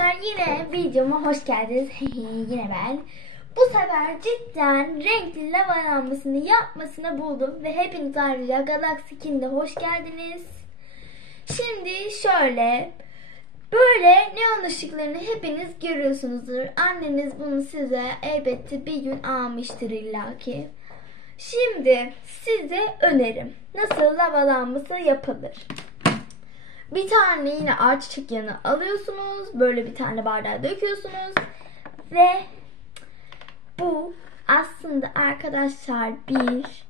arkadaşlar yine videoma hoş geldiniz. yine ben. Bu sefer cidden renkli lava lambasını yapmasını buldum ve hepiniz ayrıca Galaxy King'de hoş geldiniz. Şimdi şöyle böyle neon ışıklarını hepiniz görüyorsunuzdur. Anneniz bunu size elbette bir gün almıştır illaki. Şimdi size önerim. Nasıl lava lambası yapılır? Bir tane yine ayçiçek yağı alıyorsunuz. Böyle bir tane bardağa döküyorsunuz. Ve bu aslında arkadaşlar bir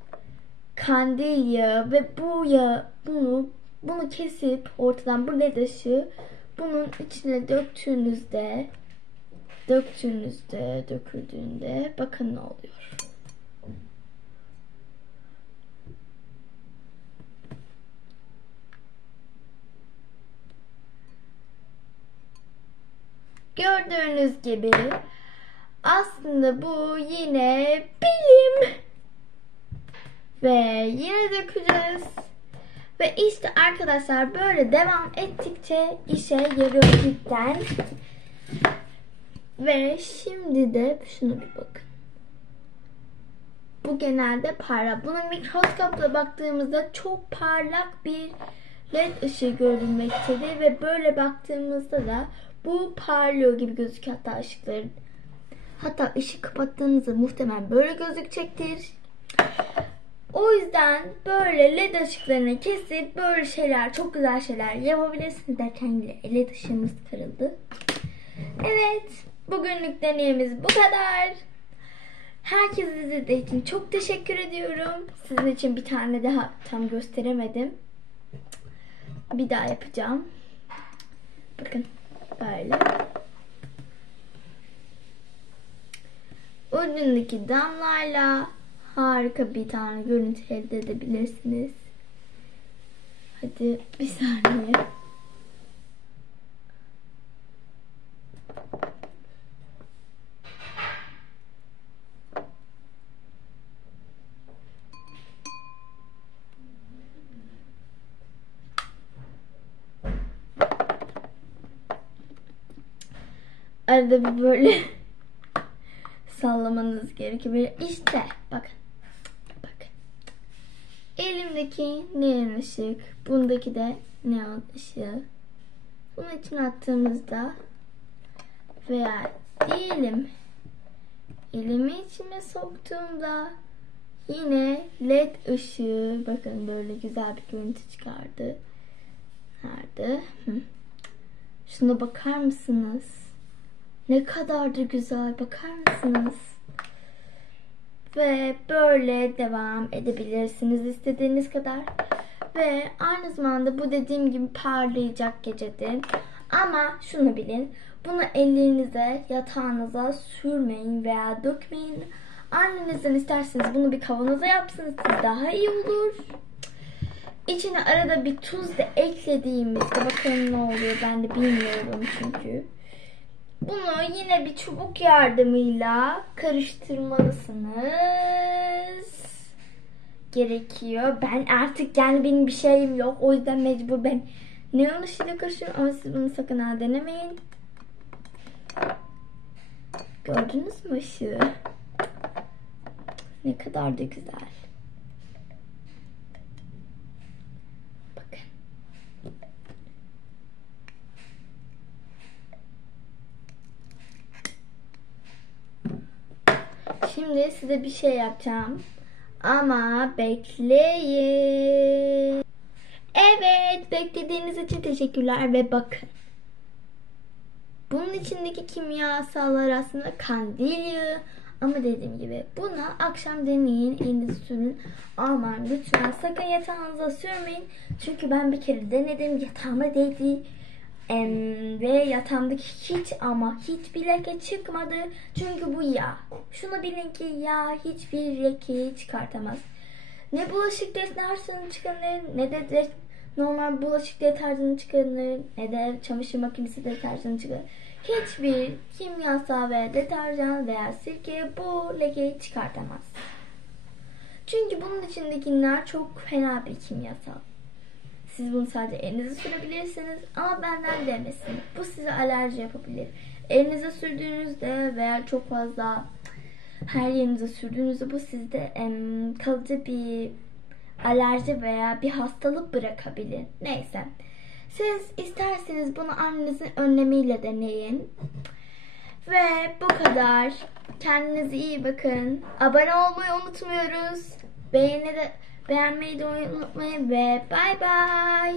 kandil yağı ve bu yağı bunu bunu kesip ortadan bu led ışığı bunun içine döktüğünüzde döktüğünüzde döküldüğünde bakın ne oluyor. Gördüğünüz gibi aslında bu yine bilim. Ve yine dökeceğiz. Ve işte arkadaşlar böyle devam ettikçe işe yarıyor cidden. Ve şimdi de şunu bir bakın. Bu genelde parlak. Bunun mikroskopla baktığımızda çok parlak bir led ışığı görünmektedir. Ve böyle baktığımızda da bu parlıyor gibi gözüküyor hatta ışıkların. Hatta ışık kapattığınızda muhtemelen böyle gözükecektir. O yüzden böyle led ışıklarını kesip böyle şeyler, çok güzel şeyler yapabilirsiniz derken yine led ışığımız kırıldı. Evet, bugünlük deneyimiz bu kadar. Herkes izlediği için çok teşekkür ediyorum. Sizin için bir tane daha tam gösteremedim. Bir daha yapacağım. Bakın böyle. Ucundaki damlayla harika bir tane görüntü elde edebilirsiniz. Hadi bir saniye. Arada bir böyle sallamanız gerekiyor. Böyle işte bakın. Bakın. Elimdeki neon ışık. Bundaki de neon ışığı. Bunun için attığımızda veya diyelim elimi içime soktuğumda yine led ışığı bakın böyle güzel bir görüntü çıkardı. Nerede? Şuna bakar mısınız? Ne kadar da güzel bakar mısınız? Ve böyle devam edebilirsiniz istediğiniz kadar. Ve aynı zamanda bu dediğim gibi parlayacak gecede. Ama şunu bilin. Bunu ellerinize, yatağınıza sürmeyin veya dökmeyin. Annenizden isterseniz bunu bir kavanoza yapsın. Daha iyi olur. İçine arada bir tuz da eklediğimizde bakın ne oluyor ben de bilmiyorum çünkü. Bunu yine bir çubuk yardımıyla karıştırmalısınız. Gerekiyor. Ben artık yani benim bir şeyim yok. O yüzden mecbur ben neon ışığıyla karıştırıyorum. Ama siz bunu sakın ha denemeyin. Gördünüz mü ışığı? Ne kadar da güzel. Bakın. Şimdi size bir şey yapacağım. Ama bekleyin. Evet, beklediğiniz için teşekkürler ve bakın. Bunun içindeki kimyasallar aslında kandil yağı. Ama dediğim gibi bunu akşam deneyin, elinizi sürün. Aman lütfen sakın yatağınıza sürmeyin. Çünkü ben bir kere denedim yatağıma değdi. Em, ve yatağımdaki hiç ama hiçbir leke çıkmadı. Çünkü bu yağ. Şunu bilin ki yağ hiçbir lekeyi çıkartamaz. Ne bulaşık deterjanı çıkarır ne de, de normal bulaşık deterjanı çıkarır ne de çamaşır makinesi deterjanı çıkarır. Hiçbir kimyasal ve deterjan veya sirke bu lekeyi çıkartamaz. Çünkü bunun içindekiler çok fena bir kimyasal. Siz bunu sadece elinize sürebilirsiniz ama benden demesin. Bu size alerji yapabilir. Elinize sürdüğünüzde veya çok fazla her yerinize sürdüğünüzde bu sizde em, kalıcı bir alerji veya bir hastalık bırakabilir. Neyse. Siz isterseniz bunu annenizin önlemiyle deneyin. Ve bu kadar. Kendinize iyi bakın. Abone olmayı unutmuyoruz. Beğeni de beğenmeyi de unutmayın ve bay bay.